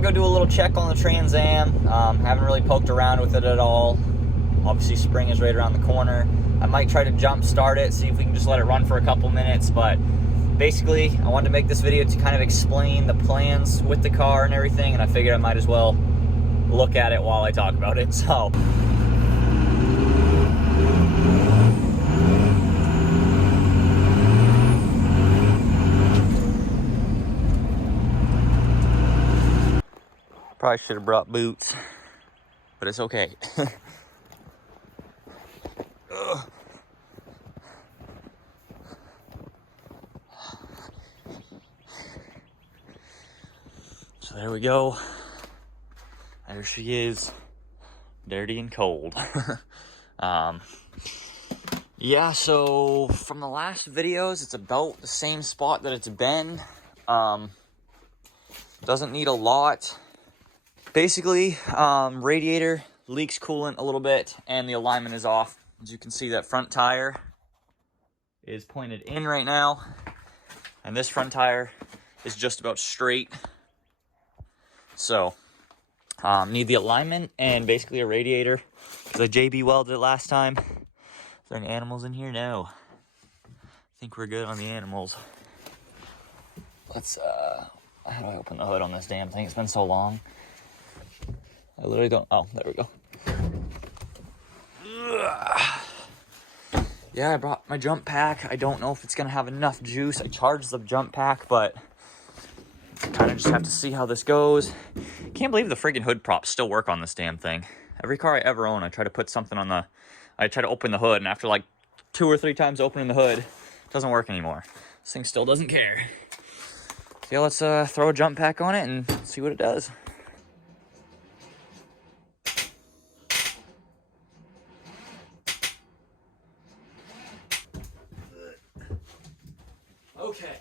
gonna go do a little check on the Trans Am. Haven't really poked around with it at all. Obviously spring is right around the corner. I might try to jump start it, see if we can just let it run for a couple minutes, but basically I wanted to make this video to kind of explain the plans with the car and everything, and I figured I might as well look at it while I talk about it. So probably should have brought boots, but it's okay. So there we go. There she is, dirty and cold. Yeah, so from the last videos, it's about the same spot that it's been. Doesn't need a lot. Basically, radiator leaks coolant a little bit and the alignment is off. As you can see, that front tire is pointed in right now, and this front tire is just about straight. So, need the alignment and basically a radiator, because I JB welded it last time. Is there any animals in here? No. I think we're good on the animals. Let's, how do I open the hood on this damn thing? It's been so long. I literally don't, oh, there we go. Yeah, I brought my jump pack. I don't know if it's gonna have enough juice. I charged the jump pack, but kind of just have to see how this goes. Can't believe the friggin' hood props still work on this damn thing. Every car I ever own, I try to put something on the, I try to open the hood, and after like 2 or 3 times opening the hood, it doesn't work anymore. This thing still doesn't care. So yeah, let's throw a jump pack on it and see what it does. Okay,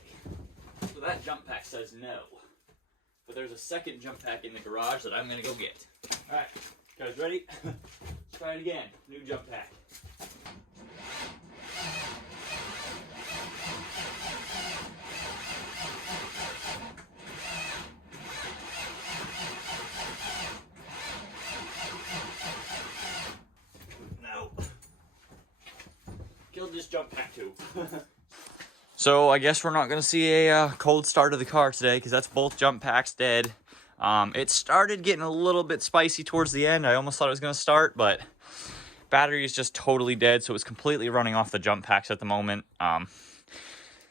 so that jump pack says no, but there's a second jump pack in the garage that I'm gonna go get. All right, guys ready? Let's try it again, new jump pack. No, killed this jump pack too. So I guess we're not going to see a cold start of the car today, because that's both jump packs dead. It started getting a little bit spicy towards the end. I almost thought it was going to start, but battery is just totally dead, so it's completely running off the jump packs at the moment.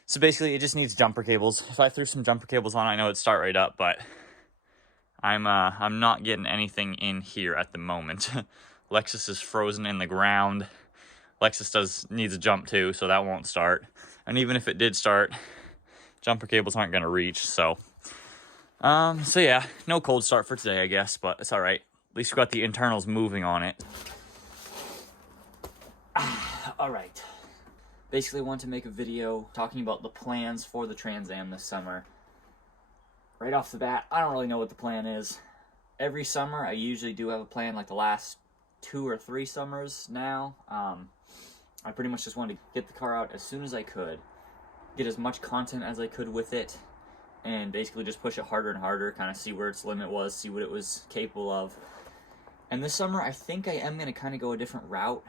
So basically it just needs jumper cables. If I threw some jumper cables on, I know it'd start right up, but I'm not getting anything in here at the moment. Lexus is frozen in the ground. Lexus needs a jump too, so that won't start. And even if it did start, jumper cables aren't going to reach. So yeah, no cold start for today, I guess, but it's all right. At least we got the internals moving on it. All right. Basically, I want to make a video talking about the plans for the Trans Am this summer. Right off the bat, I don't really know what the plan is. Every summer, I usually do have a plan, like the last 2 or 3 summers now. I pretty much just wanted to get the car out as soon as I could, get as much content as I could with it, and basically just push it harder and harder, kind of see where its limit was, see what it was capable of. And this summer, I think I am going to kind of go a different route,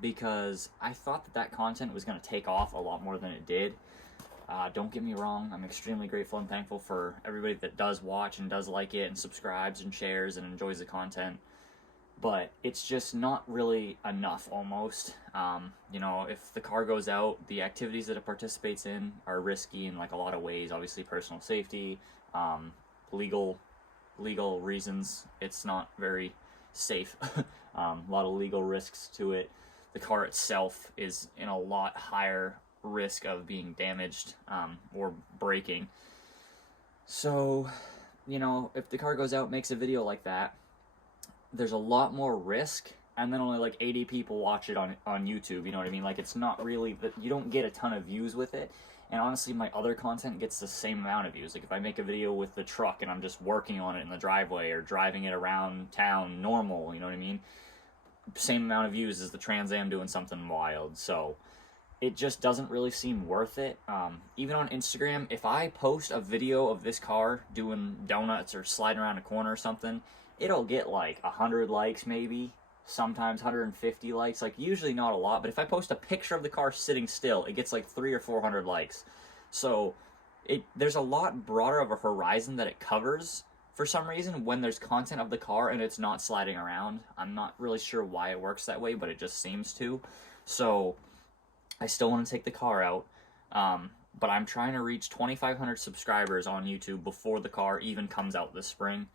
because I thought that content was going to take off a lot more than it did. Don't get me wrong, I'm extremely grateful and thankful for everybody that does watch and does like it and subscribes and shares and enjoys the content. But it's just not really enough, almost. You know, if the car goes out, the activities that it participates in are risky in like a lot of ways. Obviously, personal safety, legal reasons. It's not very safe. A lot of legal risks to it. The car itself is in a lot higher risk of being damaged or breaking. So, you know, if the car goes out, makes a video like that, there's a lot more risk, and then only like 80 people watch it on YouTube, you know what I mean? Like, it's not really, you don't get a ton of views with it, and honestly, my other content gets the same amount of views. Like, if I make a video with the truck and I'm just working on it in the driveway or driving it around town normal, you know what I mean? Same amount of views as the Trans Am doing something wild. So it just doesn't really seem worth it. Even on Instagram, if I post a video of this car doing donuts or sliding around a corner or something, it'll get like 100 likes maybe, sometimes 150 likes, like usually not a lot. But if I post a picture of the car sitting still, it gets like 300 or 400 likes. So there's a lot broader of a horizon that it covers for some reason when there's content of the car and it's not sliding around. I'm not really sure why it works that way, but it just seems to. So I still want to take the car out, but I'm trying to reach 2,500 subscribers on YouTube before the car even comes out this spring.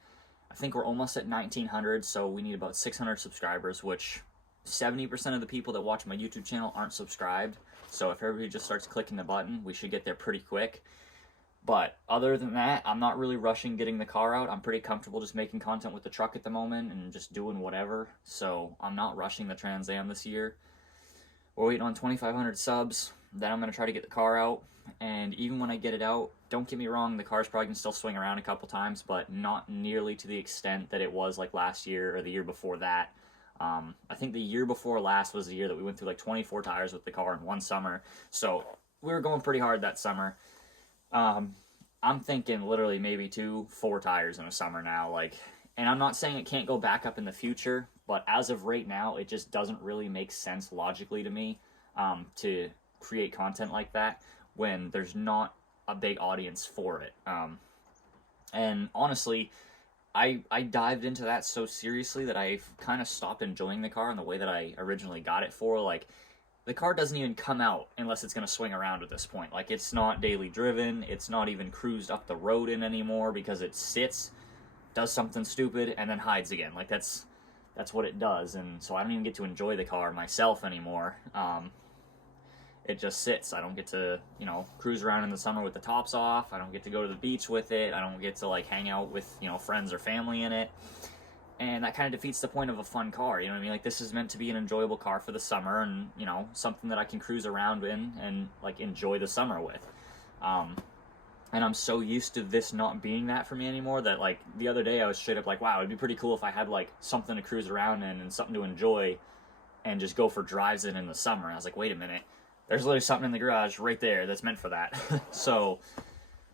I think we're almost at 1,900, so we need about 600 subscribers, which 70% of the people that watch my YouTube channel aren't subscribed. So if everybody just starts clicking the button, we should get there pretty quick. But other than that, I'm not really rushing getting the car out. I'm pretty comfortable just making content with the truck at the moment and just doing whatever. So I'm not rushing the Trans Am this year. We're waiting on 2,500 subs. Then I'm going to try to get the car out. And even when I get it out, don't get me wrong, the car's probably going to still swing around a couple times, but not nearly to the extent that it was like last year or the year before that. I think the year before last was the year that we went through like 24 tires with the car in one summer. So we were going pretty hard that summer. I'm thinking literally maybe 4 tires in a summer now. And I'm not saying it can't go back up in the future, but as of right now, it just doesn't really make sense logically to me to create content like that when there's not a big audience for it. And honestly, I dived into that so seriously that I've kind of stopped enjoying the car in the way that I originally got it for. Like, the car doesn't even come out unless it's going to swing around at this point. Like, it's not daily driven. It's not even cruised up the road in anymore because it sits, does something stupid, and then hides again. Like, that's what it does. And so I don't even get to enjoy the car myself anymore. It just sits. I don't get to, cruise around in the summer with the tops off. I don't get to go to the beach with it. I don't get to, hang out with, friends or family in it. And that kind of defeats the point of a fun car, you know what I mean? Like, this is meant to be an enjoyable car for the summer and, something that I can cruise around in and, enjoy the summer with. And I'm so used to this not being that for me anymore that, the other day I was straight up like, wow, it'd be pretty cool if I had, something to cruise around in and something to enjoy and just go for drives in the summer. And I was like, wait a minute. There's literally something in the garage right there that's meant for that. So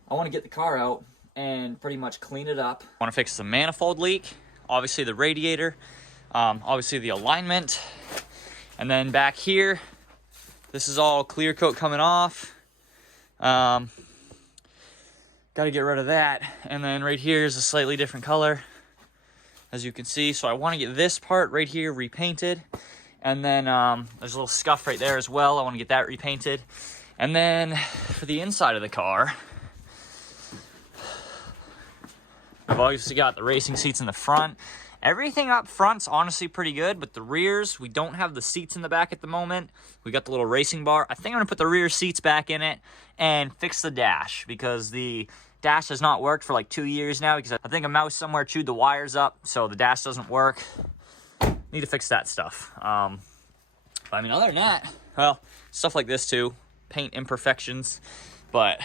I want to get the car out and pretty much clean it up. I want to fix the manifold leak, obviously the radiator, obviously the alignment. And then back here, this is all clear coat coming off. Got to get rid of that. And then right here is a slightly different color, as you can see. So I want to get this part right here repainted. And then there's a little scuff right there as well. I want to get that repainted. And then for the inside of the car, I've obviously got the racing seats in the front. Everything up front's honestly pretty good, but the rears, we don't have the seats in the back at the moment. We got the little racing bar. I think I'm going to put the rear seats back in it and fix the dash because the dash has not worked for 2 years now because I think a mouse somewhere chewed the wires up, so the dash doesn't work. Need to fix that stuff. Other than that, well, stuff like this too, paint imperfections, but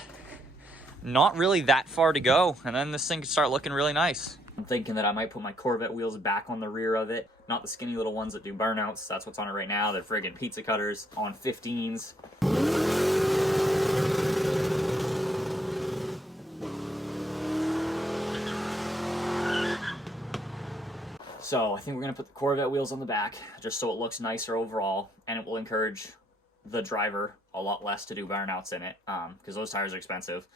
not really that far to go, and then this thing can start looking really nice. I'm thinking that I might put my Corvette wheels back on the rear of it, not the skinny little ones that do burnouts. That's what's on it right now. They're friggin' pizza cutters on 15s. So I think we're going to put the Corvette wheels on the back just so it looks nicer overall, and it will encourage the driver a lot less to do burnouts in it because those tires are expensive.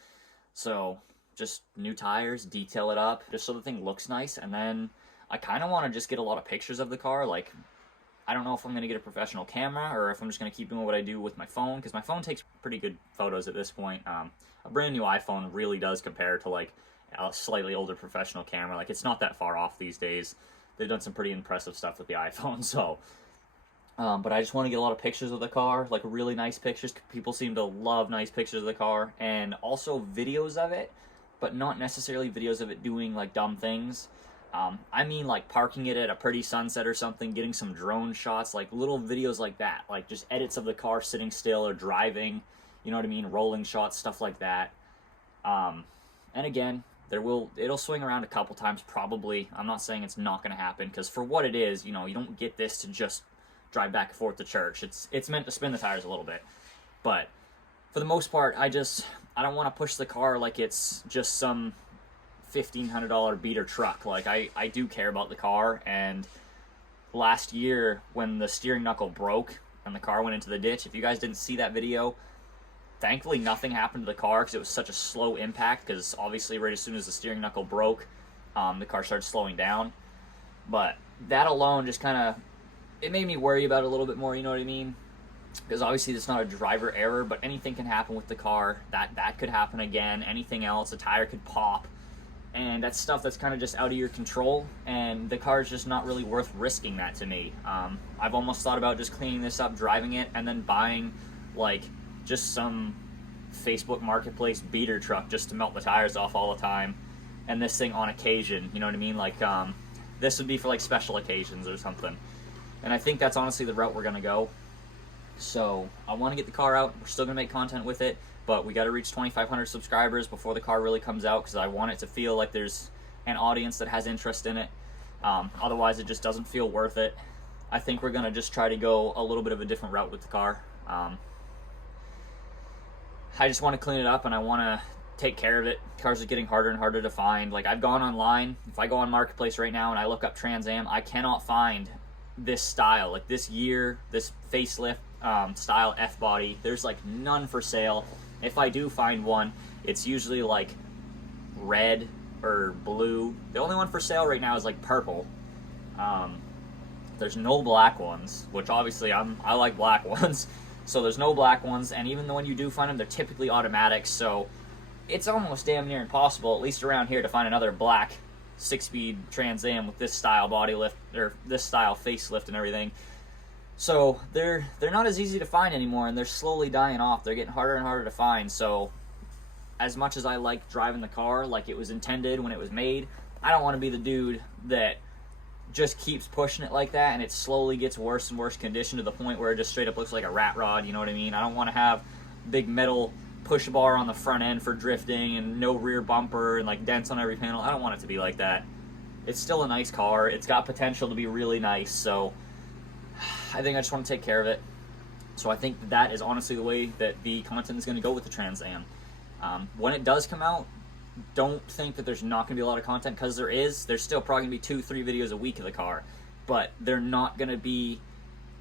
So just new tires, detail it up just so the thing looks nice. And then I kind of want to just get a lot of pictures of the car. I don't know if I'm going to get a professional camera or if I'm just going to keep doing what I do with my phone because my phone takes pretty good photos at this point. A brand new iPhone really does compare to a slightly older professional camera. It's not that far off these days. They've done some pretty impressive stuff with the iPhone, so. But I just want to get a lot of pictures of the car, really nice pictures. People seem to love nice pictures of the car, and also videos of it, but not necessarily videos of it doing, dumb things. I mean, parking it at a pretty sunset or something, getting some drone shots, little videos like that. Just edits of the car sitting still or driving, you know what I mean, rolling shots, stuff like that. And again, it'll swing around a couple times probably. I'm not saying it's not going to happen because for what it is, you don't get this to just drive back and forth to church. It's meant to spin the tires a little bit. But for the most part, I don't want to push the car like it's just some $1,500 beater truck. Like, I do care about the car, and last year when the steering knuckle broke and the car went into the ditch, if you guys didn't see that video, thankfully nothing happened to the car because it was such a slow impact, because obviously right as soon as the steering knuckle broke, the car started slowing down. But that alone just kind of, it made me worry about it a little bit more, you know what I mean? Because obviously it's not a driver error, but anything can happen with the car. That could happen again. Anything else, a tire could pop. And that's stuff that's kind of just out of your control, and the car is just not really worth risking that to me. I've almost thought about just cleaning this up, driving it, and then buying like just some Facebook Marketplace beater truck just to melt the tires off all the time, and this thing on occasion, you know what I mean? Like, this would be for like special occasions or something. And I think that's honestly the route we're gonna go. So I want to get the car out. We're still gonna make content with it, but we got to reach 2,500 subscribers before the car really comes out, because I want it to feel like there's an audience that has interest in it. Otherwise, it just doesn't feel worth it. I think we're gonna just try to go a little bit of a different route with the car. I just want to clean it up, and I want to take care of it. Cars are getting harder and harder to find. Like, I've gone online. If I go on Marketplace right now and I look up Trans Am, I cannot find this style, like this year, this facelift style F-body. There's like none for sale. If I do find one, it's usually like red or blue. The only one for sale right now is like purple. There's no black ones, which obviously I like black ones. So there's no black ones, and even when you do find them, they're typically automatic, so it's almost damn near impossible, at least around here, to find another black 6-speed Trans Am with this style body lift, or this style facelift and everything. So they're not as easy to find anymore, and they're slowly dying off. They're getting harder and harder to find. So as much as I like driving the car like it was intended when it was made, I don't want to be the dude that just keeps pushing it like that, and it slowly gets worse and worse condition to the point where it just straight up looks like a rat rod, you know what I mean? I don't want to have big metal push bar on the front end for drifting and no rear bumper and like dents on every panel. I don't want it to be like that. It's still a nice car. It's got potential to be really nice, so I think I just want to take care of it. So I think that is honestly the way that the content is going to go with the Trans Am. When it does come out, don't think that there's not going to be a lot of content, because there is. There's still probably going to be 2-3 videos a week of the car, but they're not going to be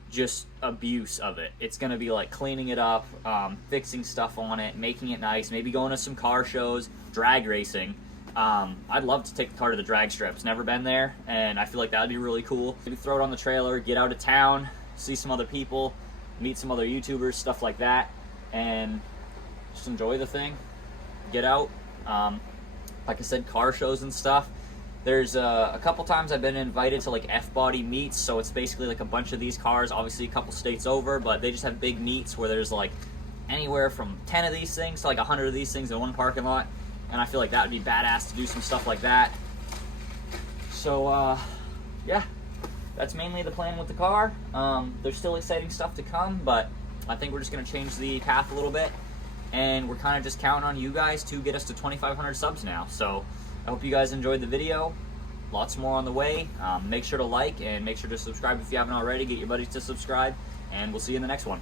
just abuse of it. It's going to be like cleaning it up, fixing stuff on it, making it nice, maybe going to some car shows, drag racing. I'd love to take the car to the drag strips. Never been there, and I feel like that would be really cool. Maybe throw it on the trailer, get out of town, see some other people, meet some other YouTubers, stuff like that, and just enjoy the thing. Get out. Like I said, car shows and stuff. There's a couple times I've been invited to like F-body meets, so it's basically like a bunch of these cars, obviously a couple states over, but they just have big meets where there's like anywhere from 10 of these things to like 100 of these things in one parking lot, and I feel like that would be badass to do some stuff like that. So yeah, that's mainly the plan with the car. There's still exciting stuff to come, but I think we're just going to change the path a little bit, and we're kind of just counting on you guys to get us to 2,500 subs now. So I hope you guys enjoyed the video. Lots more on the way. Make sure to like and make sure to subscribe if you haven't already. Get your buddies to subscribe, and we'll see you in the next one.